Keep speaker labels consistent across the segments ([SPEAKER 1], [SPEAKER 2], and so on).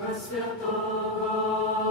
[SPEAKER 1] Духа Святого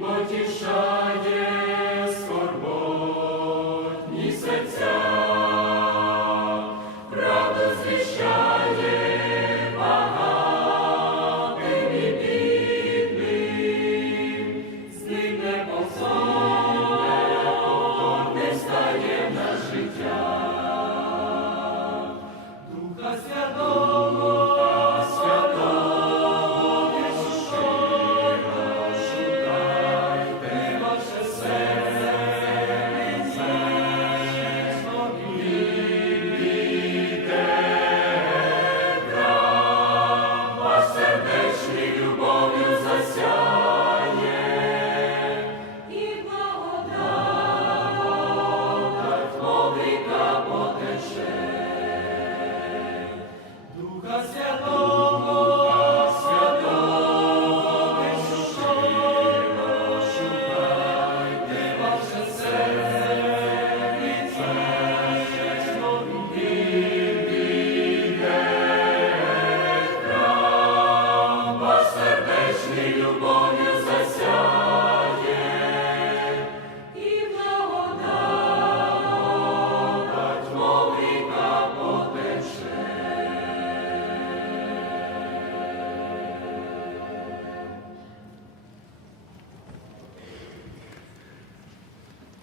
[SPEAKER 1] Потіша